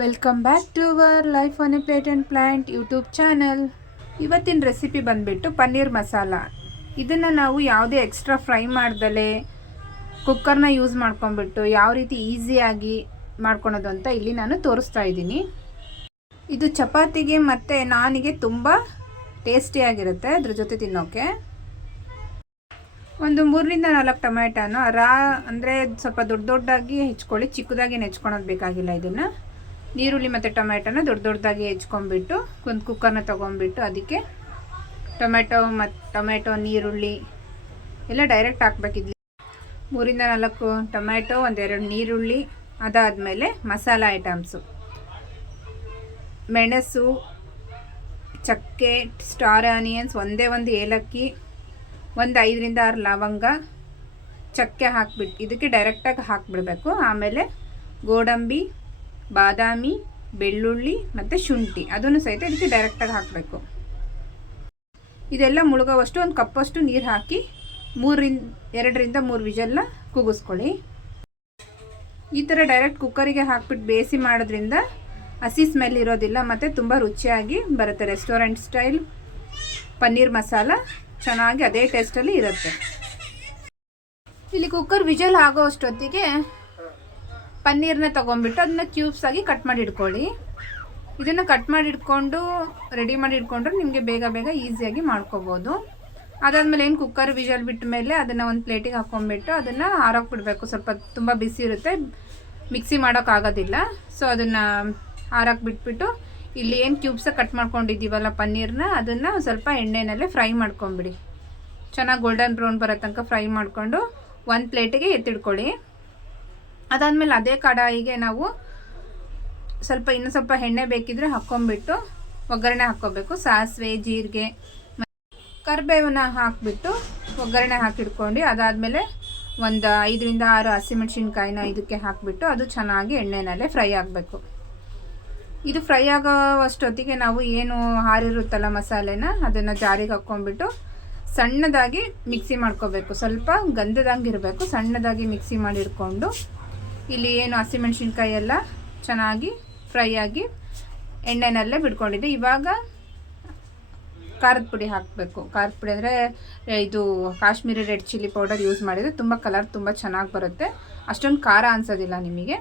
Welcome back to our life on a plate and plant YouTube channel. ಇವತ್ತಿನ recipe ಬಂದುಬಿಟ್ಟು ಪನ್ನೀರ್ ಮಸಾಲ. ಇದನ್ನು ನಾವು ಯಾವುದೇ ಎಕ್ಸ್ಟ್ರಾ ಫ್ರೈ ಮಾಡ್ದಲೇ ಕುಕ್ಕರ್ನ ಯೂಸ್ ಮಾಡ್ಕೊಂಬಿಟ್ಟು ಯಾವ ರೀತಿ ಈಸಿಯಾಗಿ ಮಾಡ್ಕೊಳೋದು ಅಂತ ಇಲ್ಲಿ ನಾನು ತೋರಿಸ್ತಾ ಇದ್ದೀನಿ. ಇದು ಚಪಾತಿಗೆ ಮತ್ತು ನಾನಿಗೆ ತುಂಬ ಟೇಸ್ಟಿಯಾಗಿರುತ್ತೆ ಅದ್ರ ಜೊತೆ ತಿನ್ನೋಕ್ಕೆ. ಒಂದು 3-4 ಟೊಮೆಟೊನ ಅಂದರೆ ಸ್ವಲ್ಪ ದೊಡ್ಡದಾಗಿ ಹೆಚ್ಕೊಳ್ಳಿ, ಚಿಕ್ಕದಾಗಿ ಹೆಚ್ಕೊಳೋದು ಬೇಕಾಗಿಲ್ಲ. ಇದನ್ನು ನೀರುಳ್ಳಿ ಮತ್ತು ಟೊಮೆಟೊನ ದೊಡ್ಡದಾಗಿ ಹೆಚ್ಕೊಂಡ್ಬಿಟ್ಟು ಒಂದು ಕುಕ್ಕರ್ನ ತೊಗೊಂಡ್ಬಿಟ್ಟು ಅದಕ್ಕೆ ಟೊಮೆಟೊ ನೀರುಳ್ಳಿ ಎಲ್ಲ ಡೈರೆಕ್ಟ್ ಹಾಕ್ಬೇಕಿದ್ಲಿ. 3-4 ಟೊಮೆಟೊ, 1-2 ನೀರುಳ್ಳಿ, ಅದಾದಮೇಲೆ ಮಸಾಲ ಐಟಮ್ಸು ಮೆಣಸು, ಚಕ್ಕೆ, ಸ್ಟಾರ್ ಆನಿಯನ್ಸ್, ಒಂದು ಏಲಕ್ಕಿ, 5-6 ಲವಂಗ, ಚಕ್ಕೆ ಹಾಕ್ಬಿಟ್ಟು ಇದಕ್ಕೆ ಡೈರೆಕ್ಟಾಗಿ ಹಾಕ್ಬಿಡಬೇಕು. ಆಮೇಲೆ ಗೋಡಂಬಿ, ಬಾದಾಮಿ, ಬೆಳ್ಳುಳ್ಳಿ ಮತ್ತು ಶುಂಠಿ ಅದನ್ನು ಸಹಿತ ಇದಕ್ಕೆ ಡೈರೆಕ್ಟಾಗಿ ಹಾಕಬೇಕು. ಇದೆಲ್ಲ ಮುಳುಗೋವಷ್ಟು ಒಂದು ಕಪ್ಪಷ್ಟು ನೀರು ಹಾಕಿ 2-3 ವಿಜಲ್ನ ಕೂಗಿಸ್ಕೊಳ್ಳಿ. ಈ ಥರ ಡೈರೆಕ್ಟ್ ಕುಕ್ಕರಿಗೆ ಹಾಕ್ಬಿಟ್ಟು ಬೇಯಿಸಿ ಮಾಡೋದ್ರಿಂದ ಹಸಿ ಸ್ಮೆಲ್ ಇರೋದಿಲ್ಲ ಮತ್ತು ತುಂಬ ರುಚಿಯಾಗಿ ಬರುತ್ತೆ. ರೆಸ್ಟೋರೆಂಟ್ ಸ್ಟೈಲ್ ಪನ್ನೀರ್ ಮಸಾಲ ಚೆನ್ನಾಗಿ ಅದೇ ಟೇಸ್ಟಲ್ಲಿ ಇರುತ್ತೆ. ಇಲ್ಲಿ ಕುಕ್ಕರ್ ವಿಜಲ್ ಆಗೋ ಅಷ್ಟೊತ್ತಿಗೆ ಪನ್ನೀರನ್ನ ತೊಗೊಂಬಿಟ್ಟು ಅದನ್ನ ಕ್ಯೂಬ್ಸ್ ಆಗಿ ಕಟ್ ಮಾಡಿ ಇಟ್ಕೊಳ್ಳಿ. ಇದನ್ನು ಕಟ್ ಮಾಡಿ ಇಟ್ಕೊಂಡು ರೆಡಿ ಮಾಡಿ ಇಟ್ಕೊಂಡ್ರೆ ನಿಮಗೆ ಬೇಗ ಈಸಿಯಾಗಿ ಮಾಡ್ಕೋಬೋದು. ಅದಾದಮೇಲೆ ಏನು ಕುಕ್ಕರ್ ವಿಜಲ್ ಬಿಟ್ಟ ಮೇಲೆ ಅದನ್ನು ಒಂದು ಪ್ಲೇಟಿಗೆ ಹಾಕ್ಕೊಂಬಿಟ್ಟು ಅದನ್ನು ಆರೋಕೆ ಬಿಡಬೇಕು. ಸ್ವಲ್ಪ ತುಂಬ ಬಿಸಿ ಇರುತ್ತೆ, ಮಿಕ್ಸಿ ಮಾಡೋಕ್ಕಾಗೋದಿಲ್ಲ. ಸೊ ಅದನ್ನು ಆರೋಕೆ ಬಿಟ್ಬಿಟ್ಟು ಇಲ್ಲಿ ಏನು ಕ್ಯೂಬ್ಸಾಗಿ ಕಟ್ ಮಾಡ್ಕೊಂಡಿದ್ದೀವಲ್ಲ ಪನ್ನೀರನ್ನ, ಅದನ್ನು ಸ್ವಲ್ಪ ಎಣ್ಣೆನಲ್ಲೇ ಫ್ರೈ ಮಾಡ್ಕೊಂಬಿಡಿ. ಚೆನ್ನಾಗಿ ಗೋಲ್ಡನ್ ಬ್ರೌನ್ ಬರೋ ತನಕ ಫ್ರೈ ಮಾಡಿಕೊಂಡು ಒಂದು ಪ್ಲೇಟಿಗೆ ಎತ್ತಿಡ್ಕೊಳ್ಳಿ. ಅದಾದಮೇಲೆ ಅದೇ ಕಡಾಯಿಗೆ ನಾವು ಇನ್ನೂ ಸ್ವಲ್ಪ ಎಣ್ಣೆ ಬೇಕಿದ್ರೆ ಹಾಕ್ಕೊಂಬಿಟ್ಟು ಒಗ್ಗರಣೆ ಹಾಕ್ಕೋಬೇಕು. ಸಾಸಿವೆ, ಜೀರಿಗೆ, ಕರಿಬೇವನ್ನ ಹಾಕಿಬಿಟ್ಟು ಒಗ್ಗರಣೆ ಹಾಕಿಡ್ಕೊಂಡು ಅದಾದಮೇಲೆ ಒಂದು 5-6 ಹಸಿಮೆಣ್ಸಿನ್ಕಾಯಿನ ಇದಕ್ಕೆ ಹಾಕಿಬಿಟ್ಟು ಅದು ಚೆನ್ನಾಗಿ ಎಣ್ಣೆನಲ್ಲೇ ಫ್ರೈ ಆಗಬೇಕು. ಇದು ಫ್ರೈ ಆಗೋ ಅಷ್ಟೊತ್ತಿಗೆ ನಾವು ಏನು ಹಾರಿರುತ್ತಲ್ಲ ಮಸಾಲೆನ ಅದನ್ನು ಜಾರಿಗೆ ಹಾಕ್ಕೊಂಬಿಟ್ಟು ಸಣ್ಣದಾಗಿ ಮಿಕ್ಸಿ ಮಾಡ್ಕೋಬೇಕು. ಸ್ವಲ್ಪ ಗಂಧದಂಗೆ ಇರಬೇಕು, ಸಣ್ಣದಾಗಿ ಮಿಕ್ಸಿ ಮಾಡಿಡ್ಕೊಂಡು ಇಲ್ಲಿ ಏನು ಹಸಿಮೆಣ್ಸಿನ್ಕಾಯಿ ಎಲ್ಲ ಚೆನ್ನಾಗಿ ಫ್ರೈ ಆಗಿ ಎಣ್ಣೆನಲ್ಲೇ ಬಿಡ್ಕೊಂಡಿದ್ದೆ. ಇವಾಗ ಖಾರದ ಪುಡಿ ಹಾಕಬೇಕು. ಖಾರದ ಪುಡಿ ಅಂದರೆ ಇದು Kashmiri red chilli powder use ಮಾಡಿದರೆ ತುಂಬ ಕಲರ್ ತುಂಬ ಚೆನ್ನಾಗಿ ಬರುತ್ತೆ, ಅಷ್ಟೊಂದು ಖಾರ ಅನಿಸೋದಿಲ್ಲ ನಿಮಗೆ.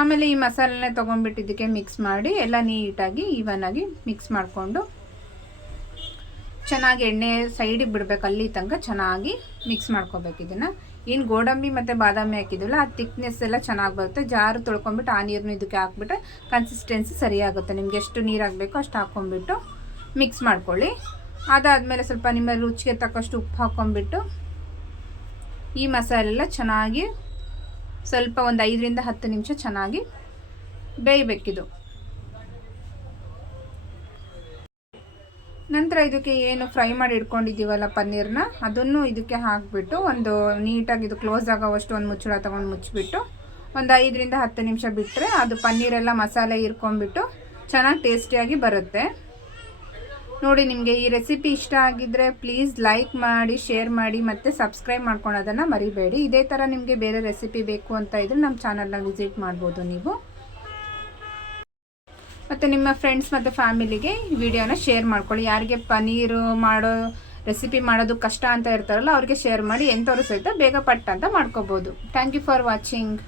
ಆಮೇಲೆ ಈ ಮಸಾಲೆನೇ ತೊಗೊಂಡ್ಬಿಟ್ಟು ಇದಕ್ಕೆ ಮಿಕ್ಸ್ ಮಾಡಿ ಎಲ್ಲ ನೀಟಾಗಿ ಈವನಾಗಿ ಮಿಕ್ಸ್ ಮಾಡಿಕೊಂಡು ಚೆನ್ನಾಗಿ ಎಣ್ಣೆ ಸೈಡಿಗೆ ಬಿಡಬೇಕು. ಅಲ್ಲಿ ತನಕ ಚೆನ್ನಾಗಿ ಮಿಕ್ಸ್ ಮಾಡ್ಕೋಬೇಕು. ಇದನ್ನು ಏನು ಗೋಡಂಬಿ ಮತ್ತು ಬಾದಾಮಿ ಹಾಕಿದ್ವಲ್ಲ ಆ ತಿಕ್ನೆಸ್ ಎಲ್ಲ ಚೆನ್ನಾಗಿ ಬರುತ್ತೆ. ಜಾರು ತೊಳ್ಕೊಂಬಿಟ್ಟು ಆ ನೀರನ್ನು ಇದಕ್ಕೆ ಹಾಕ್ಬಿಟ್ರೆ ಕನ್ಸಿಸ್ಟೆನ್ಸಿ ಸರಿಯಾಗುತ್ತೆ. ನಿಮ್ಗೆ ಎಷ್ಟು ನೀರು ಹಾಕಬೇಕು ಅಷ್ಟು ಹಾಕ್ಕೊಂಬಿಟ್ಟು ಮಿಕ್ಸ್ ಮಾಡ್ಕೊಳ್ಳಿ. ಅದಾದಮೇಲೆ ಸ್ವಲ್ಪ ನಿಮ್ಮ ರುಚಿಗೆ ತಕ್ಕಷ್ಟು ಉಪ್ಪು ಹಾಕ್ಕೊಂಬಿಟ್ಟು ಈ ಮಸಾಲೆಲ್ಲ ಚೆನ್ನಾಗಿ ಸ್ವಲ್ಪ ಒಂದು 5-10 ನಿಮಿಷ ಚೆನ್ನಾಗಿ ಬೇಯಬೇಕಿದು. ನಂತರ ಇದಕ್ಕೆ ಏನು ಫ್ರೈ ಮಾಡಿ ಇಟ್ಕೊಂಡಿದ್ದೀವಲ್ಲ ಪನ್ನೀರನ್ನ ಅದನ್ನು ಇದಕ್ಕೆ ಹಾಕಿಬಿಟ್ಟು ಒಂದು ನೀಟಾಗಿ ಇದು ಕ್ಲೋಸ್ ಆಗೋವಷ್ಟು ಒಂದು ಮುಚ್ಚಳ ತೊಗೊಂಡು ಮುಚ್ಚಿಬಿಟ್ಟು ಒಂದು 5-10 ನಿಮಿಷ ಬಿಟ್ಟರೆ ಅದು ಪನ್ನೀರೆಲ್ಲ ಮಸಾಲೆ ಇರ್ಕೊಂಡ್ಬಿಟ್ಟು ಚೆನ್ನಾಗಿ ಟೇಸ್ಟಿಯಾಗಿ ಬರುತ್ತೆ. ನೋಡಿ, ನಿಮಗೆ ಈ ರೆಸಿಪಿ ಇಷ್ಟ ಆಗಿದ್ದರೆ ಪ್ಲೀಸ್ ಲೈಕ್ ಮಾಡಿ, ಶೇರ್ ಮಾಡಿ ಮತ್ತು ಸಬ್ಸ್ಕ್ರೈಬ್ ಮಾಡ್ಕೊಳೋದನ್ನು ಮರಿಬೇಡಿ. ಇದೇ ಥರ ನಿಮಗೆ ಬೇರೆ ರೆಸಿಪಿ ಬೇಕು ಅಂತ ಇದ್ದರೆ ನಮ್ಮ ಚಾನಲ್ನ ವಿಸಿಟ್ ಮಾಡ್ಬೋದು ನೀವು. ಮತ್ತು ನಿಮ್ಮ ಫ್ರೆಂಡ್ಸ್ ಮತ್ತು ಫ್ಯಾಮಿಲಿಗೆ ಈ ವಿಡಿಯೋನ ಶೇರ್ ಮಾಡ್ಕೊಳ್ಳಿ. ಯಾರಿಗೆ ಪನ್ನೀರು ರೆಸಿಪಿ ಮಾಡೋದು ಕಷ್ಟ ಅಂತ ಇರ್ತಾರಲ್ಲ ಅವ್ರಿಗೆ ಶೇರ್ ಮಾಡಿ, ಎಂಥವ್ರು ಸಹಿತ ಬೇಗ ಪಟ್ಟ ಅಂತ ಮಾಡ್ಕೋಬೋದು. Thank you for watching.